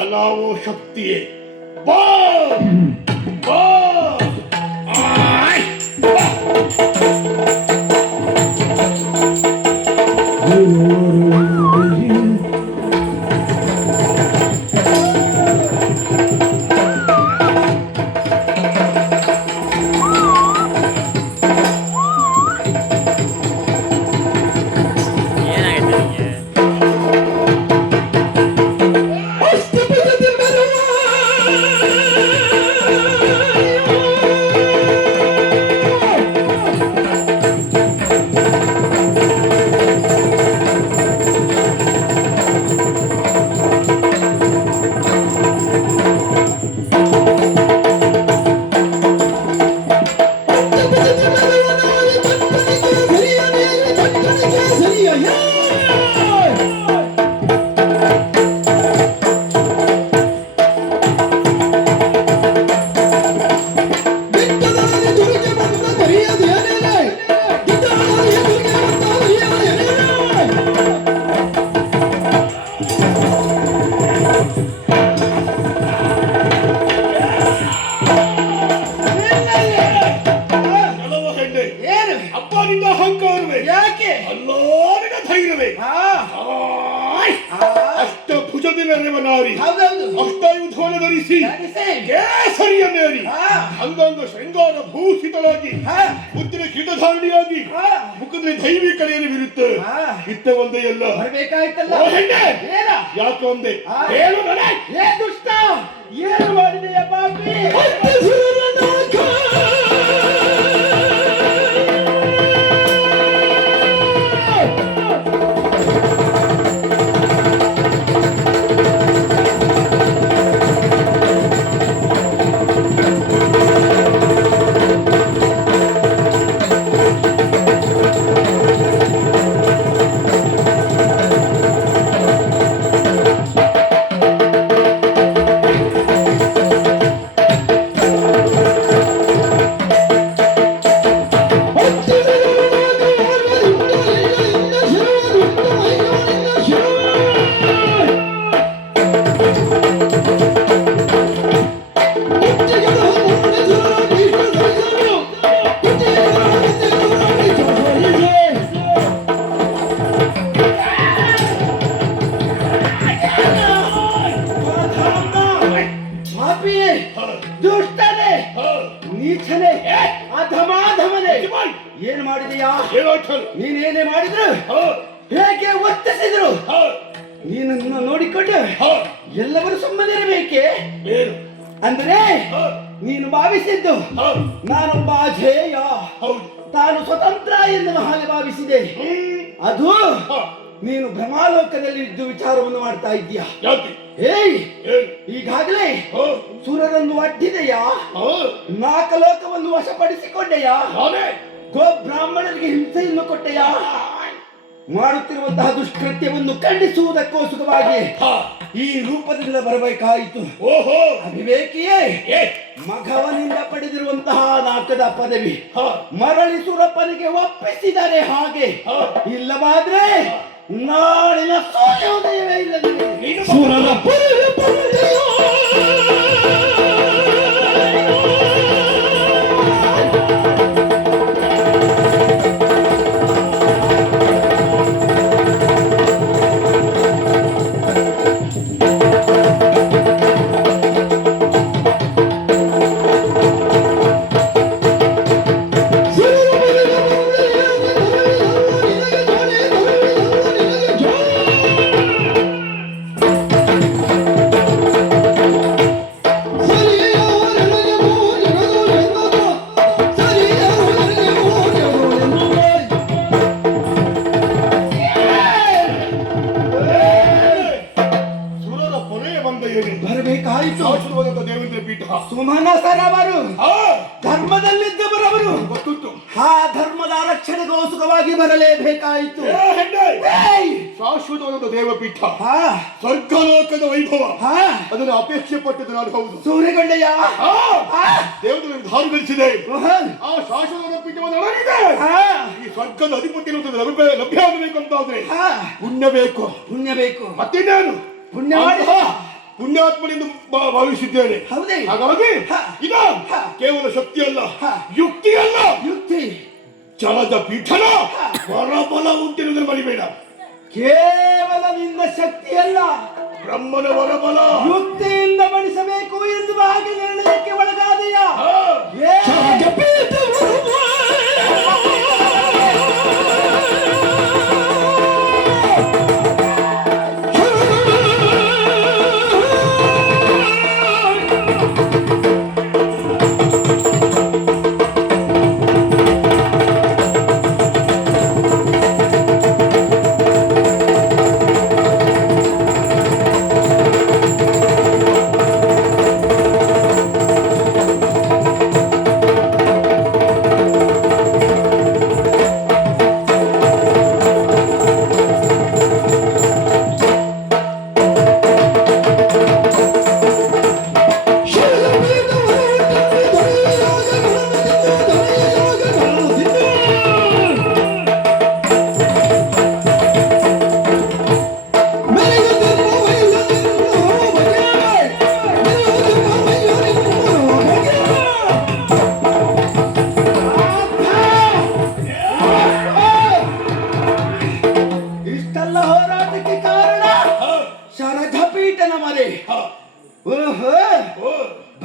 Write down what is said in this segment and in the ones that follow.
ಎಲ್ಲವೂ ಶಕ್ತಿಯೇ. ಬಾ ಬಾ ಅಷ್ಟಾಯುಧವನ್ನು ಧರಿಸಿ ಕೇಸರಿಯನ್ನೇರಿ ಅಂಗಾಂಗ ಶೃಂಗಾರ ಭೂಷಿತಳಾಗಿ ಮುತ್ತಿನ ಕಿಟಧಾರಣಿಯಾಗಿ ಮುಖದಲ್ಲಿ ದೈವಿ ಕಳೆಯನ್ನು ಬೀರುತ್ತೆ. ಇತ್ತ ಒಂದೇ ಎಲ್ಲ ಯಾಕೆ ಒಂದೇ ಏನು ದುಷ್ಟ ಏನು ಮಾಡಿದೆಯ ಪಾಪಿ ನೀಚನೇ, ಅಧಮಾಧಮನೆ, ಏನ್ ಮಾಡಿದೆಯಾ? ನೀನೇನೇ ಮಾಡಿದ್ರು, ಹೇಗೆ ವರ್ತಿಸಿದ್ರು, ನೀನನ್ನು ನೋಡಿಕೊಂಡು ಎಲ್ಲವರು ಸುಮ್ಮನಿರಬೇಕೆ? ಅಂದ್ರೆ ನೀನು ಭಾವಿಸಿದ್ದು ನಾನೊಬ್ಬ ಅಜೇಯ, ತಾನು ಸ್ವತಂತ್ರ ಎನ್ನುವ ಹಾಗೆ ಭಾವಿಸಿದೆ. ಅದು ನೀನು ಭ್ರಮಾಲೋಕದಲ್ಲಿ ಇದ್ದು ವಿಚಾರವನ್ನು ಮಾಡ್ತಾ ಇದ್ದೀಯಾ? ಏಯ್, ಈಗಾಗಲೇ ಸುರರನ್ನು ಅಡ್ಡಿದೆಯಾ? ನಾಲ್ಕಲೋಕವನ್ನು ವಶಪಡಿಸಿಕೊಂಡೆಯಾ? ಗೋ ಬ್ರಾಹ್ಮಣರಿಗೆ ಹಿಂಸೆಯನ್ನು ಕೊಟ್ಟೆಯಾ? ಮಾಡುತ್ತಿರುವಂತಹ ದುಷ್ಕೃತ್ಯವನ್ನು ಖಂಡಿಸುವುದಕ್ಕೋಸ್ಕರವಾಗಿ ಈ ರೂಪದಿಂದ ಬರಬೇಕಾಯಿತು. ಅವಿವೇಕಿಯೇ, ಮಘವನಿಂದ ಪಡೆದಿರುವಂತಹ ನಾಟದ ಪದವಿ ಮರಳಿ ಸುರಪ್ಪನಿಗೆ ಒಪ್ಪಿಸಿದರೆ ಹಾಗೆ, ಇಲ್ಲವಾದ್ರೆ ನಾಳಿನ ಸೂರ್ಯೋದಯವೇ ಇಲ್ಲದೆ ಬರಬೇಕಾಯಿತು. ದೇವೇಂದ್ರ ಪೀಠ ಸುಮನಸರವರು ಧರ್ಮದಲ್ಲಿದ್ದವರವರು ಆ ಧರ್ಮದ ರಕ್ಷಣೆಗೋಸ್ಕರವಾಗಿ ಬರಲೇಬೇಕಾಯಿತು. ಶಾಶ್ವತವಾದ ದೇವಪೀಠ, ಸ್ವರ್ಗಲೋಕದ ವೈಭವ, ಅದನ್ನು ಅಪೇಕ್ಷೆ ಪಟ್ಟದ್ದು ನಾನು. ಹೌದು, ಸೂರ್ಯಗೊಂಡೆಯ ದೇವರು ಧಾರುಗಳಿಸಿದೆ. ಆ ಶಾಶ್ವತವಾದ ಪೀಠವನ್ನು ಅಡಗಿದೆ. ಈ ಸ್ವರ್ಗದ ಅಧಿಪತಿ ಲಭ್ಯ ಆಗಬೇಕು ಅಂತಾದ್ರೆ ಪುಣ್ಯ ಬೇಕು. ಮತ್ತಿನ್ನೇನು ಪುಣ್ಯ ಮಾಡಿ ಪುಣ್ಯಾತ್ಮನೆಂದು ಭಾವಿಸಿದ್ದೇನೆ. ಹಾಗಾಗಿ ಇದು ಕೇವಲ ಶಕ್ತಿ ಅಲ್ಲ, ಯುಕ್ತಿ ಅಲ್ಲ. ಜಲದ ಪೀಠನ ವರಬಲ ಉಂಟಿರುವುದನ್ನು ಮರಿಬೇಡ. ಕೇವಲ ನಿನ್ನ ಶಕ್ತಿ ಅಲ್ಲ, ಬ್ರಹ್ಮನ ವರಬಲ ಯುಕ್ತಿಯಿಂದ ಬಳಸಬೇಕು ಎಂದು ಹಾಗೆ ನಿರ್ಣಯಕ್ಕೆ ಒಳಗಾದೆಯ.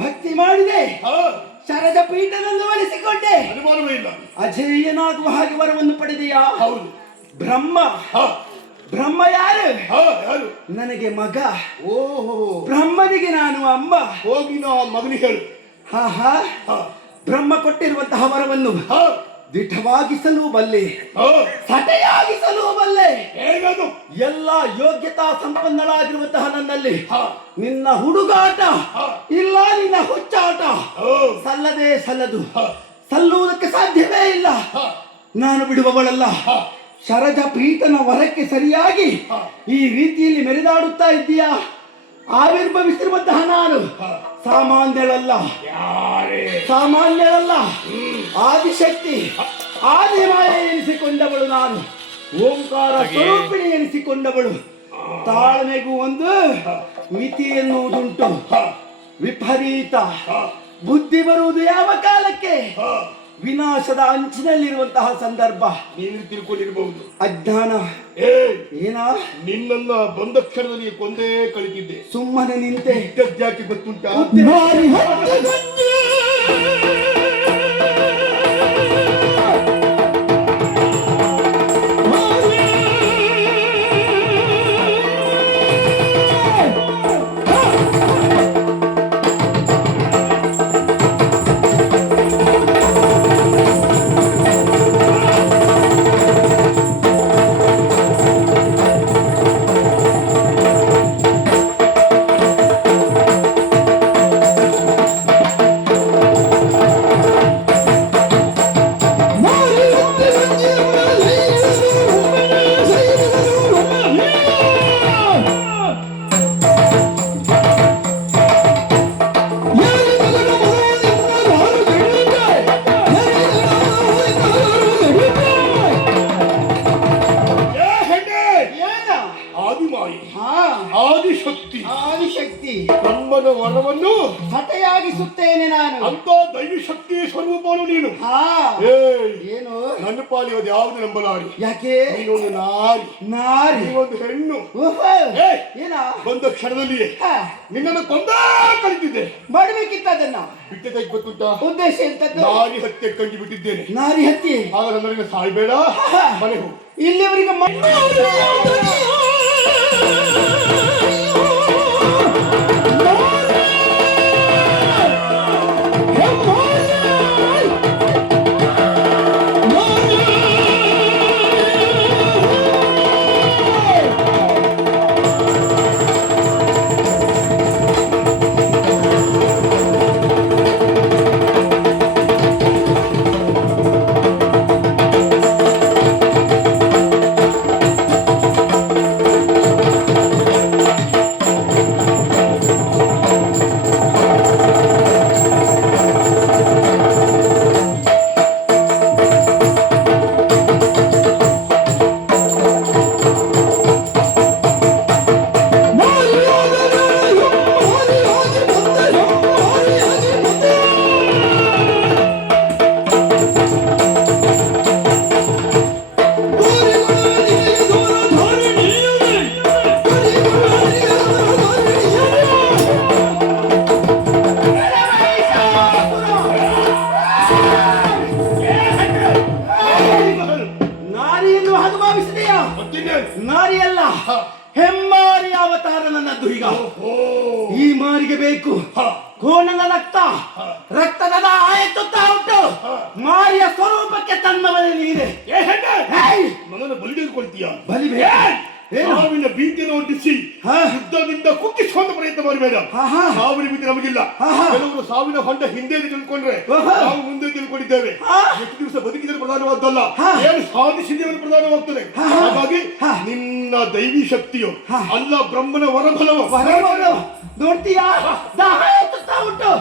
ಭಕ್ತಿ ಮಾಡಿದೆ, ಶರದ ಪೀಠದಲ್ಲಿ ಒಲಿಸಿಕೊಂಡೆ, ಅಜೇಯನಾಗುವ ಹಾಗೆ ವರವನ್ನು ಪಡೆದೆಯಾ? ಹೌದು. ಬ್ರಹ್ಮ ಯಾರು? ನನಗೆ ಮಗ. ಬ್ರಹ್ಮನಿಗೆ ನಾನು ಅಮ್ಮ. ಹೋಗಿ ಮಗನಿಗೆ ಹೇಳು. ಬ್ರಹ್ಮ ಕೊಟ್ಟಿರುವಂತಹ ವರವನ್ನು ದಿಠವಾಗಿಸಲು ಬಲ್ಲೆ, ಸಟೆಯಾಗಿಸಲು ಬಲ್ಲೆ. ಎಲ್ಲ ಯೋಗ್ಯತಾ ಸಂಪನ್ನಳಾಗಿರುವಂತಹ ನನ್ನಲ್ಲಿ ನಿನ್ನ ಹುಡುಗಾಟ ಇಲ್ಲ, ನಿನ್ನ ಹುಚ್ಚಾಟ ಸಲ್ಲುವುದಕ್ಕೆ ಸಾಧ್ಯವೇ ಇಲ್ಲ. ನಾನು ಬಿಡುವವಳಲ್ಲ. ಶರಜ ಪೀಠನ ವರಕ್ಕೆ ಸರಿಯಾಗಿ ಈ ರೀತಿಯಲ್ಲಿ ಮೆರೆದಾಡುತ್ತಾ ಇದ್ದೀಯಾ? ಆವಿರ್ಭವಿಸಿರುವಂತಹ ನಾನು ಸಾಮಾನ್ಯಳಲ್ಲ. ಆದಿಶಕ್ತಿ, ಆದಿಮಾಯ ಎನಿಸಿಕೊಂಡವಳು ನಾನು. ಓಂಕಾರ ಸ್ವರೂಪಿಣಿ ಎನಿಸಿಕೊಂಡವಳು. ತಾಳ್ಮೆಗೂ ಒಂದು ಮಿತಿ ಎನ್ನುವುದುಂಟು. ವಿಪರೀತ ಬುದ್ಧಿ ಬರುವುದು ಯಾವ ಕಾಲಕ್ಕೆ? ವಿನಾಶದ ಅಂಚಿನಲ್ಲಿರುವಂತಹ ಸಂದರ್ಭ. ನೀನು ತಿಳ್ಕೊಂಡಿರಬಹುದು. ಅಜ್ಞಾನ. ಏನ ನಿನ್ನನ್ನ ಬಂದ ಕ್ಷಣದಲ್ಲಿ ಕೊಂದೇ ಕಳಿತಿದ್ದೆ. ಸುಮ್ಮನೆ ನಿಂತೆ ಯಾಕೆ ಗೊತ್ತುಂಟಾ? ಆದಿಶಕ್ತಿ ಆದಿಶಕ್ತಿ ಬ್ರಹ್ಮನ ವರವನ್ನು ಹಠೆಯಾಗಿಸುತ್ತೇನೆ ನಾನು. ಅಂತ ದೈವಶಕ್ತಿಯ ಸ್ವರೂಪನು ನೀನು. ಹಾ ಏಯ್ ಏನು ನನ್ನ ಪಾಲಿಯೋದು ಯಾವುದು ನಂಬಲಾರಿ. ಯಾಕೆ ನೀನೊಂದು ನಾರಿ, ನಾರಿ ನೀನೊಂದು ಹೆಣ್ಣು. ಓಹೋ ಏಯ್ ಏನ ಬಂದ ಕ್ಷಣದಲ್ಲಿಯೇ ಹಾ, ನಿನ್ನನ್ನು ಕೊಂದ ಕಳಿತಿದ್ದೆ. ಮಾಡಬೇಕಿತ್ತ ಅದನ್ನ. ಬಿಟ್ಟದ ಗೊತ್ತುಂಟ, ಉದ್ದೇಶ ಎಂತದ್ದು? ನಾರಿ ಹತ್ಯೆ ಕಂಡು ಬಿಟ್ಟಿದ್ದೇನೆ. ನಾರಿ ಹತ್ಯೆ. ಆಗ ನನ್ನ ಸಾಯ್ಬೇಡ, ಮನೆ ಹೋಗು. ಇಲ್ಲಿವರೆಗೆ ನಾರಿಯನ್ನು ಹಾಗೆ ಭಾವಿಸಿದೆಯಾ? ನಾರಿ ಅಲ್ಲ, ಹೆಮ್ಮಾರಿ ಅವತಾರ ನನ್ನದ್ದು. ಈಗ ಈ ಮಾರಿಗೆ ಬೇಕು ಕೋಣನ ರಕ್ತ, ರಕ್ತದ ಆಯತ್ತುತ್ತಾ ಉಂಟು. ಮಾರಿಯ ಸ್ವರೂಪಕ್ಕೆ ತನ್ನವನೇ ನೀನೆ. ನನ್ನನ್ನು ಬಲಿ ತೆಗೆದುಕೊಳ್ತೀಯ? ಬಲಿ ಸಾವಿನ ಭೀತಿಯನ್ನು ಒಡ್ಡಿಸಿ ಯುದ್ಧದಿಂದ ಕುಗ್ಗಿಸುವಂತ ಪ್ರಯತ್ನ ಮಾಡಬೇಡ. ಸಾವಿನ ಭೀತಿ ನಮಗಿಲ್ಲ. ಕೆಲವರು ಸಾವಿನ ಹೊಂಡ ಹಿಂದೆ ತಿಳ್ಕೊಂಡ್ರೆ ನಾವು ಮುಂದೆ ತಿಳ್ಕೊಂಡಿದ್ದೇವೆ. ಎಷ್ಟು ದಿವಸ ಬದುಕಿದರೆ ಪ್ರಧಾನವಾದ್ದಲ್ಲ, ಏನು ಸಾಧಿಸಿದ್ದೇವೆ ಪ್ರಧಾನವಾಗ್ತದೆ. ಹಾಗಾಗಿ ನಿನ್ನ ದೈವಿ ಶಕ್ತಿಯು ಅಲ್ಲ, ಬ್ರಹ್ಮನ ವರಬಲವು. ನೋಡ್ತೀಯಾ, ದಾಹ ಎತ್ತುತ್ತಾ ಉಂಟು.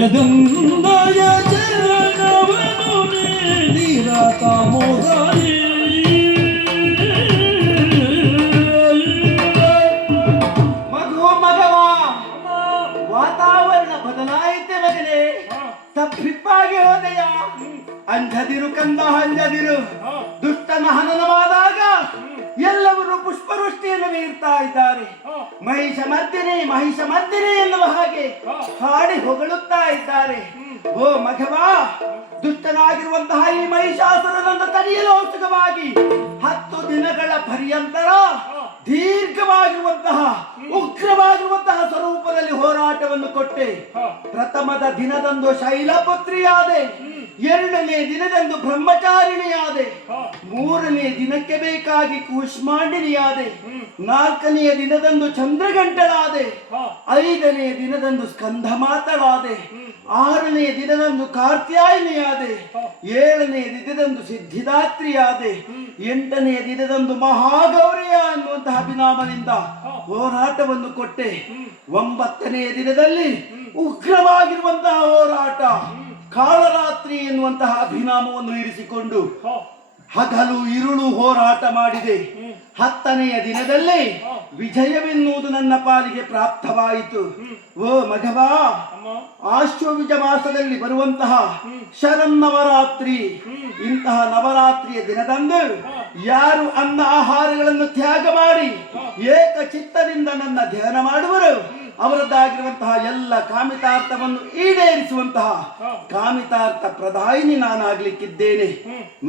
ಯದಂದಯ ಚರಣವನು ನೀಡಿರತ ಮುರಾರಿ ವಾತಾವರಣ ಬದಲಾಯಿತೆ ಮಗನೇ, ತಪ್ಪಿಪ್ಪಾಗಿ ಹೋದೆಯ. ಅಂಜದಿರು ಕಂದ, ಅಂಜದಿರು. ದುಷ್ಟನ ಹನನವಾದಾಗ ಎಲ್ಲವರು ಪುಷ್ಪವೃಷ್ಟಿಯನ್ನು ಬೀರ್ತಾ ಇದ್ದಾರೆ. ಮಹಿಷ ಮರ್ದಿನಿ ಎನ್ನುವ ಹಾಗೆ ಹಾಡಿ ಹೊಗಳುತ್ತಾ ಇದ್ದಾರೆ. ಓ ಮಘವಾ, ದುಷ್ಟನಾಗಿರುವಂತಹ ಈ ಮಹಿಷಾಸುರನನ್ನು ತಡೆಯಲು ಔಷಧವಾಗಿ 10 ದಿನಗಳ ಪರ್ಯಂತರ ದೀರ್ಘವಾಗಿರುವಂತಹ ಉಗ್ರವಾಗಿರುವಂತಹ ಸ್ವರೂಪದಲ್ಲಿ ಹೋರಾಟವನ್ನು ಕೊಟ್ಟೆ. ಪ್ರಥಮದ ದಿನದಂದು ಶೈಲಪುತ್ರಿಯಾದೆ, 2ನೇ ದಿನದಂದು ಬ್ರಹ್ಮಚಾರಿಣಿಯಾದೆ, 3ನೇ ದಿನಕ್ಕೆ ಬೇಕಾಗಿ ಕೂಷ್ಮಾಂಡಿನಿಯಾದೆ, 4ನೆಯ ದಿನದಂದು ಚಂದ್ರಗಂಟಳಾದೆ, 5ನೇ ದಿನದಂದು ಸ್ಕಂಧ ಮಾತಳಾದೆ, 6ನೇ ದಿನದಂದು ಕಾರ್ತ್ಯಾಯಿನಿಯಾದೆ, 7ನೇ ದಿನದಂದು ಸಿದ್ಧಿದಾತ್ರಿಯಾದೆ, 8ನೇ ದಿನದಂದು ಮಹಾಗೌರಿಯ ಅನ್ನುವಂತಹ ಅಭಿನಾಮದಿಂದ ಹೋರಾಟವನ್ನು ಕೊಟ್ಟೆ. 9ನೇ ದಿನದಲ್ಲಿ ಉಗ್ರವಾಗಿರುವಂತಹ ಹೋರಾಟ, ಕಾಳರಾತ್ರಿ ಎನ್ನುವಂತಹ ಅಭಿನಾಮವನ್ನು ಇರಿಸಿಕೊಂಡು ಹಗಲು ಇರುಳು ಹೋರಾಟ ಮಾಡಿದೆ. 10ನೆಯ ದಿನದಲ್ಲಿ ವಿಜಯವೆನ್ನುವುದು ನನ್ನ ಪಾಲಿಗೆ ಪ್ರಾಪ್ತವಾಯಿತು. ಓ ಮಘವಾ, ಆಶ್ವಯುಜ ಮಾಸದಲ್ಲಿ ಬರುವಂತಹ ಶರನ್ನವರಾತ್ರಿ, ಇಂತಹ ನವರಾತ್ರಿಯ ದಿನದಂದು ಯಾರು ಅನ್ನ ಆಹಾರಗಳನ್ನು ತ್ಯಾಗ ಮಾಡಿ ಏಕಚಿತ್ತದಿಂದ ನನ್ನ ಧ್ಯಾನ ಮಾಡುವರು, ಅವರದ್ದಾಗಿರುವಂತಹ ಎಲ್ಲ ಕಾಮಿತಾರ್ಥವನ್ನು ಈಡೇರಿಸುವಂತಹ ಕಾಮಿತಾರ್ಥ ಪ್ರದಾಯಿನಿ ನಾನಾಗ್ಲಿಕ್ಕಿದ್ದೇನೆ.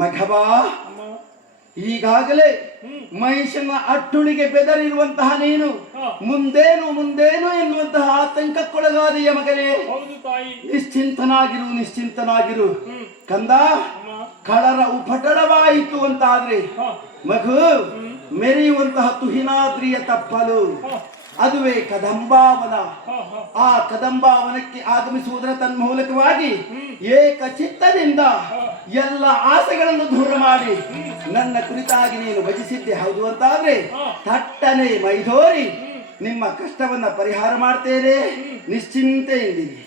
ಮಘವಾ, ಈಗಾಗಲೇ ಮಹಿಷನ ಅಟ್ಟುಳಿಗೆ ಬೆದರಿರುವಂತಹ ನೀನು ಮುಂದೇನು ಎನ್ನುವಂತಹ ಆತಂಕಕ್ಕೊಳಗಾದೆಯ ಮಗನೇ. ನಿಶ್ಚಿಂತನಾಗಿರು ಕಂದ. ಕಳರ ಉಪಟಳವಾಯಿತು ಅಂತಾದ್ರೆ ಮಗು, ಮೆರೆಯುವಂತಹ ತುಹಿನಾದ್ರಿಯ ತಪ್ಪಲು, ಅದುವೇ ಕದಂಬಾವನ. ಆ ಕದಂಬಾವನಕ್ಕೆ ಆಗಮಿಸುವುದರ ತನ್ಮೂಲಕವಾಗಿ ಏಕಚಿತ್ತದಿಂದ ಎಲ್ಲ ಆಸೆಗಳನ್ನು ದೂರ ಮಾಡಿ ನನ್ನ ಕುರಿತಾಗಿ ನೀನು ಭಜಿಸಿದ್ದೆ ಹೌದು ಅಂತಾದ್ರೆ ಥಟ್ಟನೆ ಮೈದೋರಿ ನಿಮ್ಮ ಕಷ್ಟವನ್ನ ಪರಿಹಾರ ಮಾಡ್ತೇನೆ. ನಿಶ್ಚಿಂತೆಯಿಂದಿರಿ.